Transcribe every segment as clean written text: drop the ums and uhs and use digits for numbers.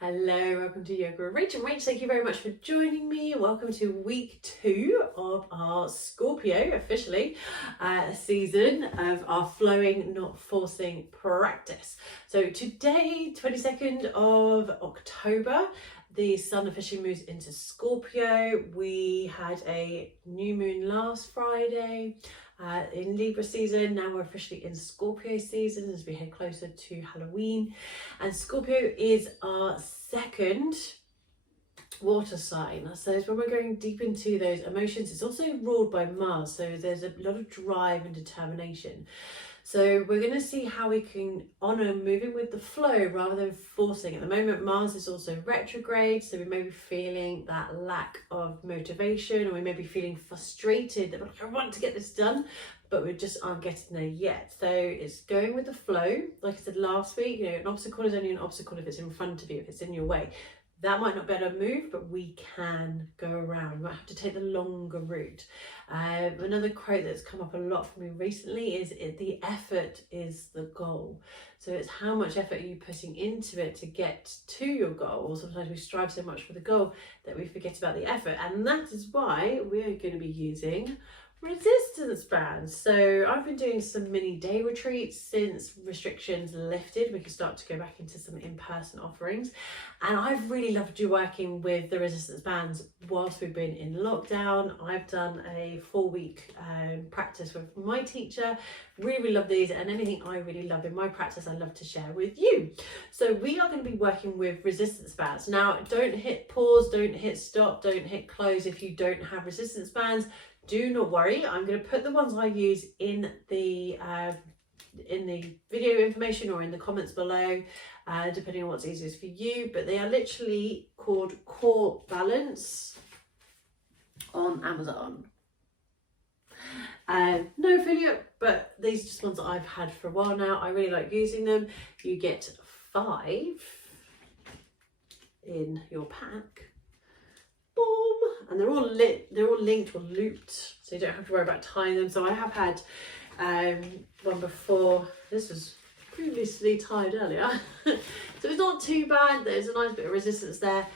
Hello, welcome to Yoga with Rach. And Rach, thank you very much for joining me. Welcome to week 2 of our Scorpio, officially, season of our flowing, not forcing practice. So today, 22nd of October, the sun officially moves into Scorpio. We had a new moon last Friday in Libra season. Now we're officially in Scorpio season as we head closer to Halloween. And Scorpio is our second water sign. So when we're going deep into those emotions, it's also ruled by Mars. So there's a lot of drive and determination. So we're going to see how we can honour moving with the flow rather than forcing. At the moment, Mars is also retrograde, so we may be feeling that lack of motivation, or we may be feeling frustrated that I want to get this done, but we just aren't getting there yet. So it's going with the flow. Like I said last week, an obstacle is only an obstacle if it's in front of you, if it's in your way. That might not be able to move, but we can go around. We might have to take the longer route. Another quote that's come up a lot for me recently is the effort is the goal. So it's how much effort are you putting into it to get to your goal. Or sometimes we strive so much for the goal that we forget about the effort. And that is why we're going to be using resistance bands. So I've been doing some mini day retreats since restrictions lifted. We can start to go back into some in-person offerings, and I've really loved working with the resistance bands whilst we've been in lockdown. I've done a 4-week practice with my teacher. Really love these, and anything I really love in my practice I love to share with you. So we are going to be working with resistance bands. Now, don't hit pause, don't hit stop, don't hit close if you don't have resistance bands. Do not worry, I'm going to put the ones I use in the video information or in the comments below, depending on what's easiest for you. But they are literally called Core Balance on Amazon. No affiliate, but these are just ones that I've had for a while now. I really like using them. You get 5 in your pack. Boom, and they're all linked or looped, so you don't have to worry about tying them. So I have had one before. This was previously tied earlier, so it's not too bad. There's a nice bit of resistance there.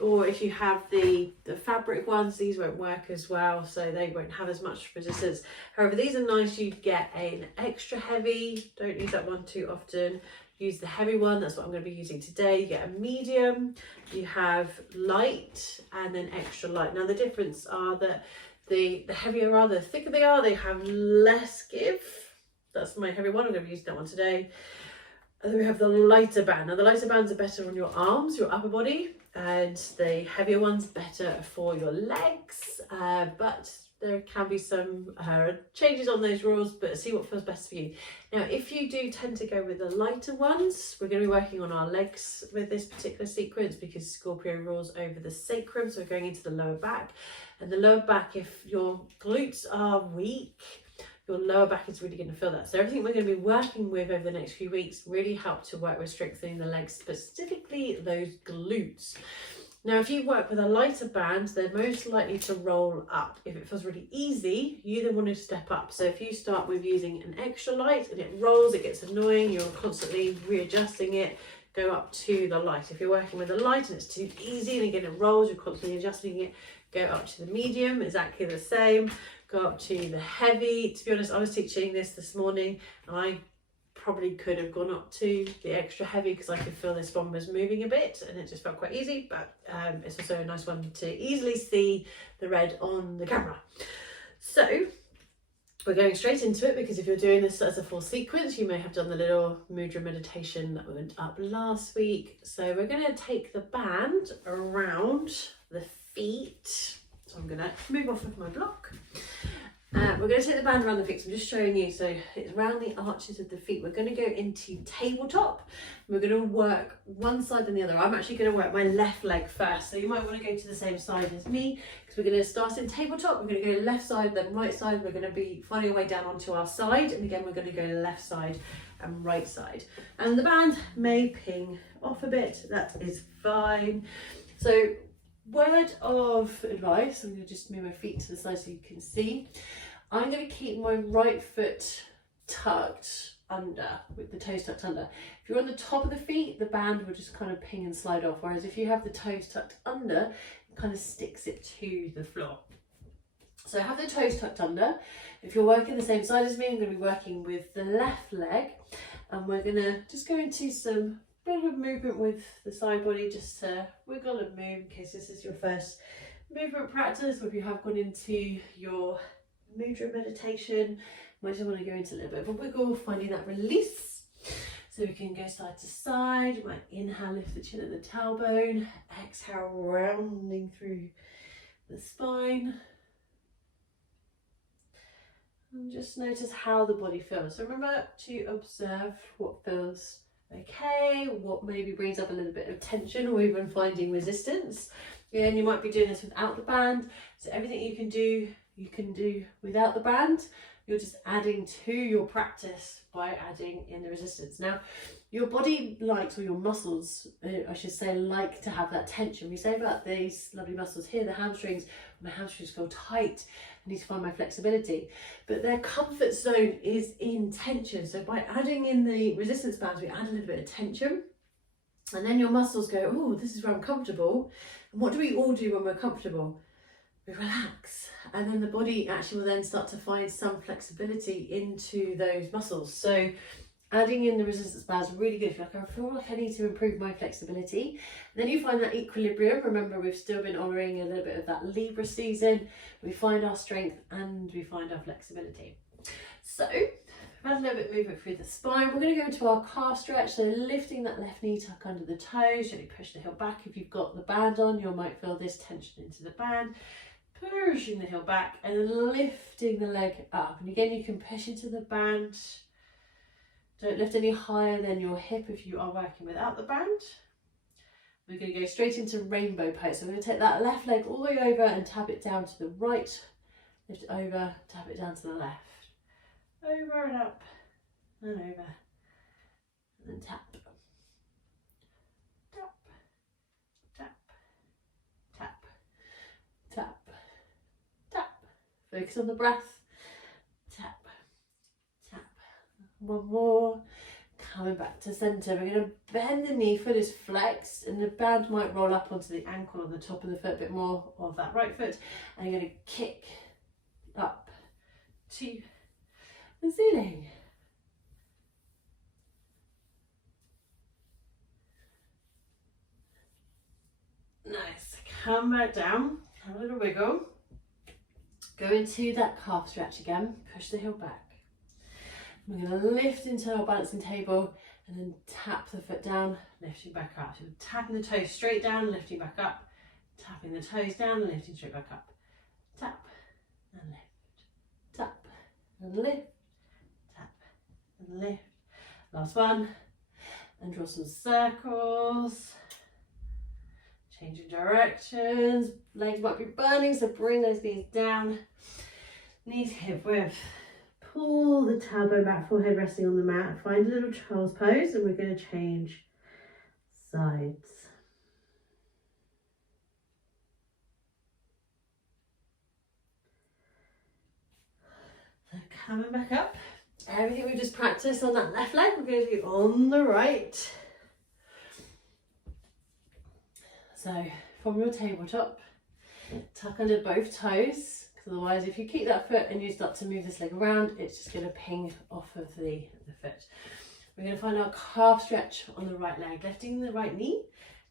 Or if you have the fabric ones, these won't work as well, so they won't have as much resistance. However, these are nice. You get an extra heavy. Don't use that one too often. Use the heavy one. That's what I'm going to be using today. You get a medium, you have light, and then extra light. Now the difference are that the heavier are, the thicker they are, they have less give. That's my heavy one. I'm going to be using that one today. And then we have the lighter band. Now the lighter bands are better on your arms, your upper body, and the heavier ones better for your legs. But there can be some changes on those rules, but see what feels best for you. Now, if you do tend to go with the lighter ones, we're going to be working on our legs with this particular sequence because Scorpio rules over the sacrum, so we're going into the lower back. And the lower back, if your glutes are weak, your lower back is really going to feel that. So everything we're going to be working with over the next few weeks really help to work with strengthening the legs, specifically those glutes. Now, if you work with a lighter band, they're most likely to roll up. If it feels really easy, you then want to step up. So if you start with using an extra light and it rolls, it gets annoying, you're constantly readjusting it, go up to the light. If you're working with a light and it's too easy and again it rolls, you're constantly adjusting it, go up to the medium, exactly the same. Go up to the heavy. To be honest, I was teaching this morning and I probably could have gone up to the extra heavy because I could feel this one was moving a bit and it just felt quite easy, but it's also a nice one to easily see the red on the camera. So we're going straight into it because if you're doing this as a full sequence, you may have done the little mudra meditation that went up last week. So we're going to take the band around the feet. So I'm going to move off of my block. We're going to take the band around the feet. So I'm just showing you. So it's around the arches of the feet. We're going to go into tabletop. We're going to work one side and the other. I'm actually going to work my left leg first. So you might want to go to the same side as me because we're going to start in tabletop. We're going to go left side, then right side. We're going to be finding our way down onto our side. And again, we're going to go left side and right side. And the band may ping off a bit. That is fine. So word of advice, I'm going to just move my feet to the side so you can see. I'm going to keep my right foot tucked under, with the toes tucked under. If you're on the top of the feet, the band will just kind of ping and slide off, whereas if you have the toes tucked under, it kind of sticks it to the floor. So have the toes tucked under. If you're working the same side as me, I'm going to be working with the left leg, and we're going to just go into some bit of movement with the side body, just to wiggle and move in case this is your first movement practice, or if you have gone into your mudra meditation, you might just want to go into a little bit of a wiggle, finding that release. So we can go side to side. You might inhale, lift the chin and the tailbone, exhale, rounding through the spine. And just notice how the body feels. So remember to observe what feels okay, what maybe brings up a little bit of tension or even finding resistance. And you might be doing this without the band. So everything you can do without the band. You're just adding to your practice by adding in the resistance. Now, your body likes, or your muscles, I should say, like to have that tension. We say about these lovely muscles here, the hamstrings, my hamstrings feel tight, I need to find my flexibility. But their comfort zone is in tension. So by adding in the resistance bands, we add a little bit of tension. And then your muscles go, oh, this is where I'm comfortable. And what do we all do when we're comfortable? We relax, and then the body actually will then start to find some flexibility into those muscles. So adding in the resistance bands is really good. If you're like, I feel like I need to improve my flexibility. And then you find that equilibrium. Remember, we've still been honouring a little bit of that Libra season. We find our strength and we find our flexibility. So add a little bit of movement through the spine. We're going to go into our calf stretch. So lifting that left knee, tuck under the toes, gently push the heel back. If you've got the band on, you might feel this tension into the band. Pushing the heel back and lifting the leg up. And again, you can push into the band. Don't lift any higher than your hip if you are working without the band. We're going to go straight into rainbow pose. So we're going to take that left leg all the way over and tap it down to the right. Lift it over, tap it down to the left. Over and up and over. And then tap. Tap. Tap. Tap. Tap. Focus on the breath. Tap, tap. One more. Coming back to centre. We're going to bend the knee, foot is flexed, and the band might roll up onto the ankle on the top of the foot, a bit more of that right foot. And you're going to kick up to the ceiling. Nice. Come back down. Have a little wiggle. Go into that calf stretch again, push the heel back. We're going to lift into our balancing table and then tap the foot down, lifting back up. So tapping the toes straight down, lifting back up, tapping the toes down and lifting straight back up. Tap and lift, tap and lift, tap and lift. Last one, and draw some circles. Changing directions, legs might be burning, so bring those knees down, knees hip width. Pull the tailbone back, forehead resting on the mat. Find a little child's pose, and we're going to change sides. So coming back up, everything we just practiced on that left leg, we're going to do on the right. So from your tabletop, tuck under both toes, because otherwise if you keep that foot and you start to move this leg around, it's just going to ping off of the foot. We're going to find our calf stretch on the right leg, lifting the right knee,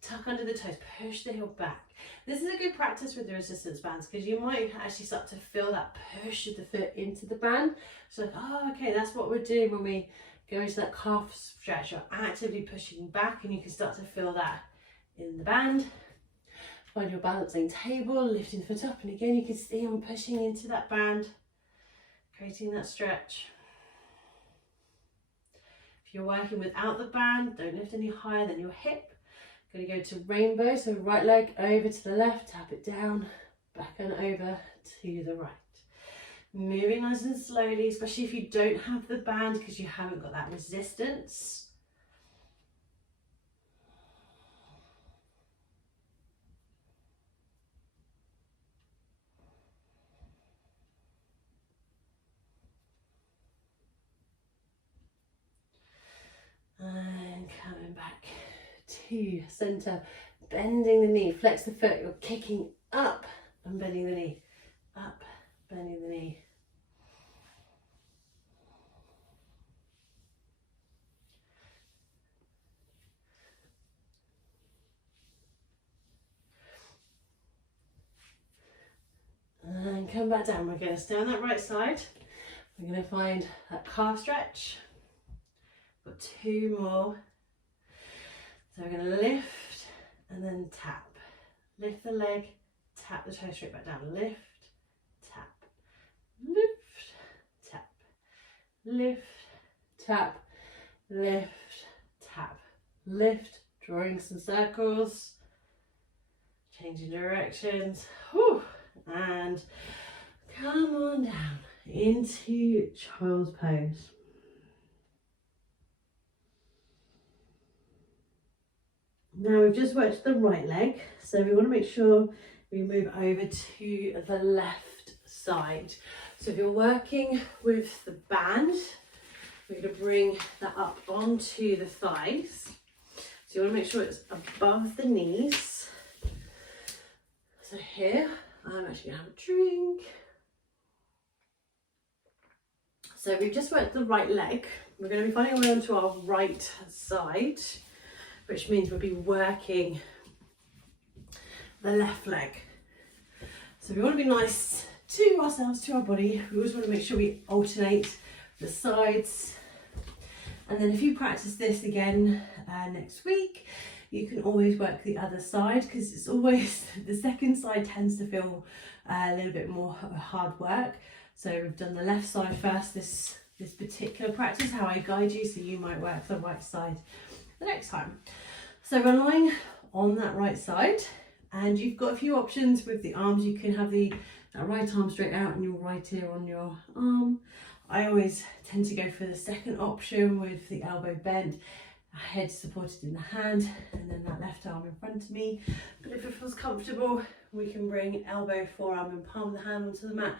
tuck under the toes, push the heel back. This is a good practice with the resistance bands, because you might actually start to feel that push of the foot into the band. So like, oh, okay, that's what we're doing when we go into that calf stretch. You're actively pushing back, and you can start to feel that in the band. Find your balancing table, lifting the foot up, and again you can see I'm pushing into that band, creating that stretch. If you're working without the band, don't lift any higher than your hip. Going to go to rainbow, so right leg over to the left, tap it down, back and over to the right. Moving nice and slowly, especially if you don't have the band, because you haven't got that resistance. to center, bending the knee, flex the foot, you're kicking up and bending the knee, up, bending the knee. And come back down. We're going to stay on that right side. We're going to find that calf stretch. Got 2 more. So we're going to lift and then tap. Lift the leg, tap the toe straight back down. Lift, tap, lift, tap, lift, tap, lift, tap, lift. Drawing some circles, changing directions. Whew. And come on down into child's pose. Now we've just worked the right leg, so we want to make sure we move over to the left side. So if you're working with the band, we're going to bring that up onto the thighs. So you want to make sure it's above the knees. So here, I'm actually going to have a drink. So we've just worked the right leg. We're going to be finding our way onto our right side, which means we'll be working the left leg. So we want to be nice to ourselves, to our body. We always want to make sure we alternate the sides. And then if you practice this again next week, you can always work the other side, because it's always, the second side tends to feel a little bit more hard work. So we've done the left side first, this particular practice, how I guide you, so you might work the right side the next time. So we're lying on that right side, and you've got a few options with the arms. You can have that right arm straight out and your right ear on your arm. I always tend to go for the second option with the elbow bent, head supported in the hand, and then that left arm in front of me. But if it feels comfortable, we can bring elbow, forearm and palm of the hand onto the mat.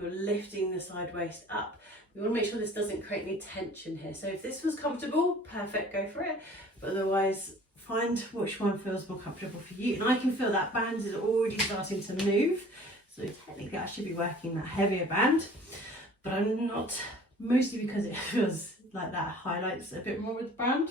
You're lifting the side waist up. We want to make sure this doesn't create any tension here. So if this was comfortable, perfect, go for it. But otherwise, find which one feels more comfortable for you. And I can feel that band is already starting to move. So technically I should be working that heavier band, but I'm not, mostly because it feels like that highlights a bit more with the band.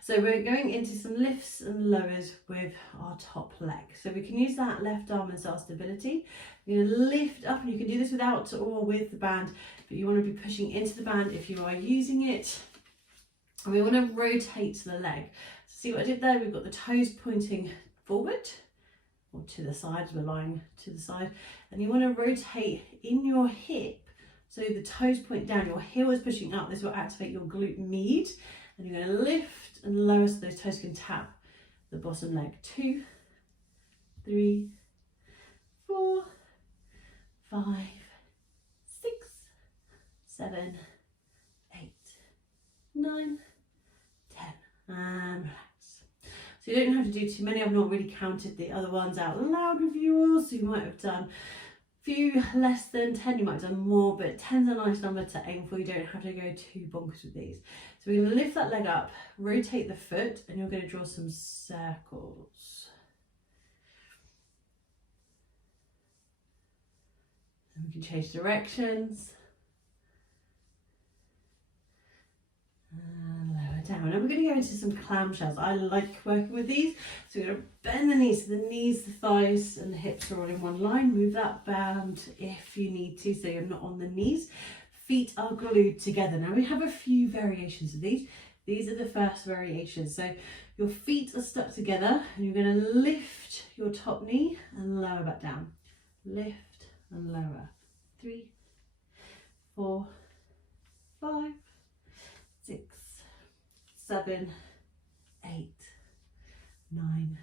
So we're going into some lifts and lowers with our top leg. So we can use that left arm as our stability. You're going to lift up, and you can do this without or with the band, but you want to be pushing into the band if you are using it. And we want to rotate the leg. So see what I did there? We've got the toes pointing forward or to the side, we're lying to the side, and you want to rotate in your hip. So the toes point down, your heel is pushing up. This will activate your glute med, and you're going to lift and lower so those toes can tap the bottom leg. 2, 3, 4, 5, 6, 7, 8, 9, 10, and relax. So you don't have to do too many. I've not really counted the other ones out loud with you all, so you might have done few less than 10, you might have done more, but 10's a nice number to aim for. You don't have to go too bonkers with these. So we're going to lift that leg up, rotate the foot, and you're going to draw some circles. And we can change directions. And lower down. And we're going to go into some clamshells. I like working with these. So we're going to bend the knees. So the knees, the thighs and the hips are all in one line. Move that band if you need to, so you're not on the knees. Feet are glued together. Now we have a few variations of these. These are the first variations. So your feet are stuck together, and you're going to lift your top knee and lower back down. Lift and lower. 3, 4, 5, 6, 7, 8, 9,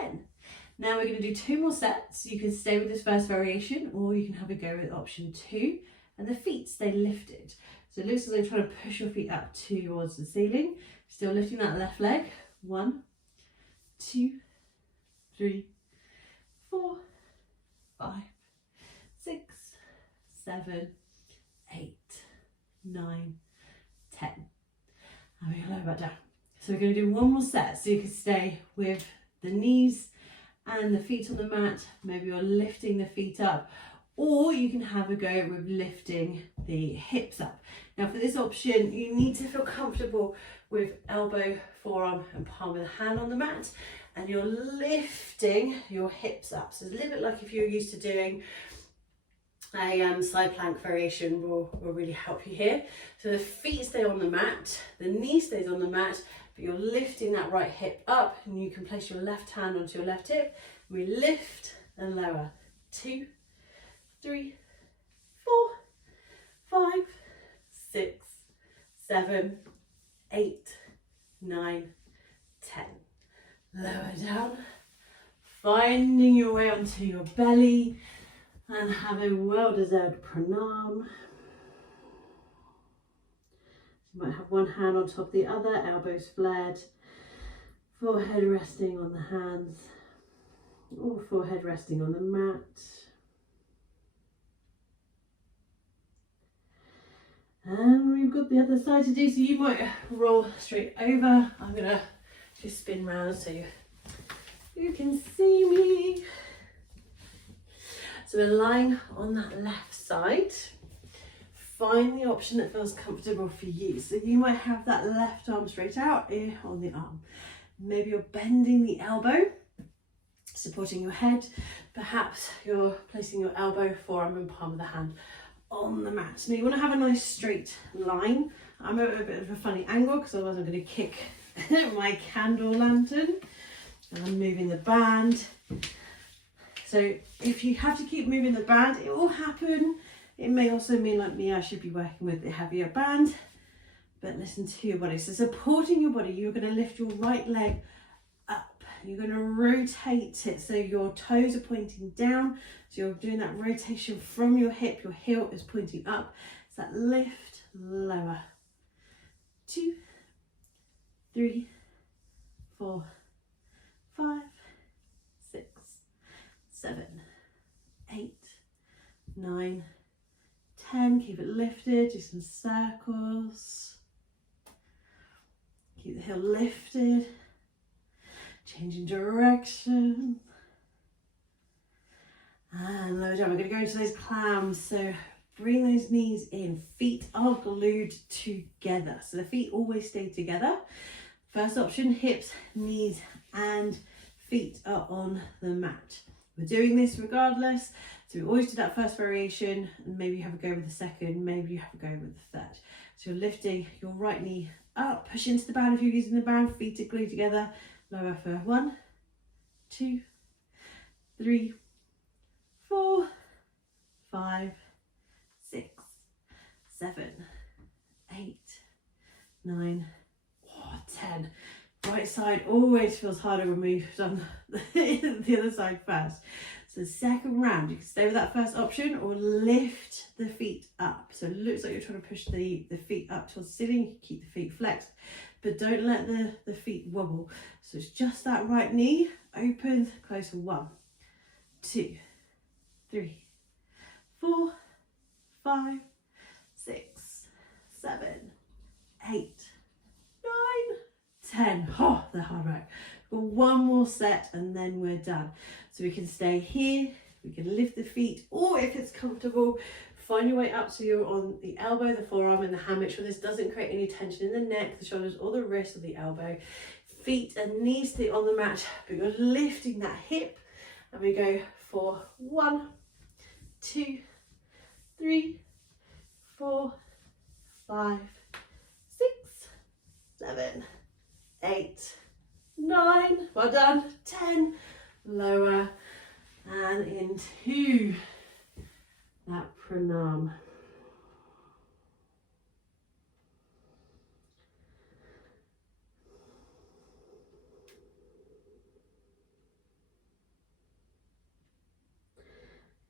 10. Now we're going to do 2 more sets. You can stay with this first variation, or you can have a go with option 2, and the feet stay lifted. So it looks as though you're trying to push your feet up towards the ceiling. Still lifting that left leg. 1, 2, 3, 4, 5, 6, 7, 8, 9, 10. And we lower back down. So we're going to do one more set, so you can stay with the knees and the feet on the mat. Maybe you're lifting the feet up, or you can have a go with lifting the hips up. Now for this option, you need to feel comfortable with elbow, forearm and palm of the hand on the mat, and you're lifting your hips up. So it's a little bit like if you're used to doing a side plank variation will really help you here. So the feet stay on the mat, the knee stays on the mat, but you're lifting that right hip up, and you can place your left hand onto your left hip. We lift and lower. 2, 3, 4, 5, 6, 7, 8, 9, 10. Lower down, finding your way onto your belly, and have a well-deserved pranam. You might have one hand on top of the other, elbows flared, forehead resting on the hands, or forehead resting on the mat. And we've got the other side to do, so you might roll straight over. I'm gonna just spin round so you can see me. So we're lying on that left side. Find the option that feels comfortable for you. So you might have that left arm straight out on the arm. Maybe you're bending the elbow, supporting your head. Perhaps you're placing your elbow, forearm and palm of the hand on the mat. Now you want to have a nice straight line. I'm at a bit of a funny angle because otherwise I'm going to kick my candle lantern. And I'm moving the band. So if you have to keep moving the band, it will happen. It may also mean, like me, I should be working with the heavier band, but listen to your body. So supporting your body, you're going to lift your right leg up. You're going to rotate it so your toes are pointing down. So you're doing that rotation from your hip. Your heel is pointing up. So that lift, lower. 2, 3, 4, 5, 6, 7, 8, 9, 10. Keep it lifted, do some circles. Keep the heel lifted. Changing direction. And lower down. We're going to go into those clams. So bring those knees in. Feet are glued together. So the feet always stay together. First option, hips, knees and feet are on the mat. We're doing this regardless. So we always do that first variation, and maybe you have a go with the second, maybe you have a go with the third. So you're lifting your right knee up, push into the band if you're using the band, feet are glued together, lower for 1, 2, 3, 4, 5, 6, 7, 8, 9, 10. Right side always feels harder when we've done the other side first. So the second round, you can stay with that first option or lift the feet up. So it looks like you're trying to push the feet up towards the ceiling. You keep the feet flexed, but don't let the feet wobble. So it's just that right knee open, close for 1, 2, 3, 4, 5, 6, 7, 8, 9, 10. Oh, the hard work. We've got one more set and then we're done. So we can stay here, we can lift the feet, or if it's comfortable, find your way up so you're on the elbow, the forearm and the hand. Make sure this doesn't create any tension in the neck, the shoulders or the wrist or the elbow. Feet and knees stay on the mat, but you're lifting that hip. And we go for 1, 2, 3, 4, 5, 6, 7, 8, 9, well done, 10, lower and into that pranam.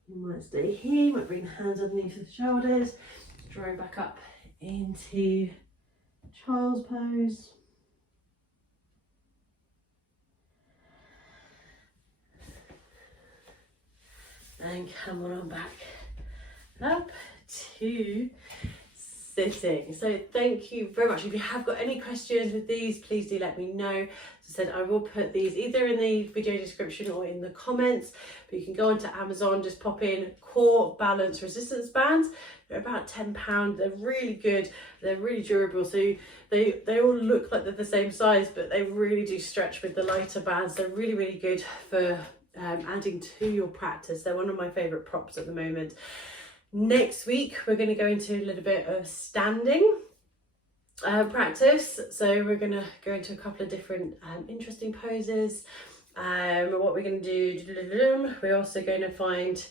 You might stay here, you might bring the hands underneath the shoulders, draw back up into child's pose. And come on back up to sitting. So thank you very much. If you have got any questions with these, please do let me know. As I said, I will put these either in the video description or in the comments, but you can go onto Amazon, just pop in core balance resistance bands. They're about £10. They're really good. They're really durable. So they all look like they're the same size, but they really do stretch with the lighter bands. They're really, really good for adding to your practice. They're one of my favorite props at the moment. Next week, we're going to go into a little bit of standing practice. So we're going to go into a couple of different interesting poses. What we're going to do, we're also going to find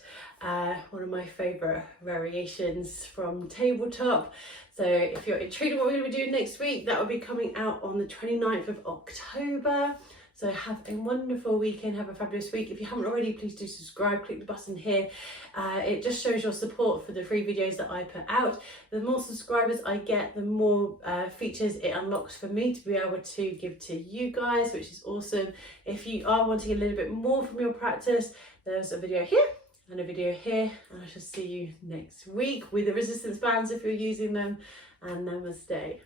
one of my favourite variations from Tabletop. So if you're intrigued in what we're going to be doing next week, that will be coming out on the 29th of October. So have a wonderful weekend, have a fabulous week. If you haven't already, please do subscribe, click the button here. It just shows your support for the free videos that I put out. The more subscribers I get, the more features it unlocks for me to be able to give to you guys, which is awesome. If you are wanting a little bit more from your practice, there's a video here and a video here, and I shall see you next week with the resistance bands if you're using them, and namaste.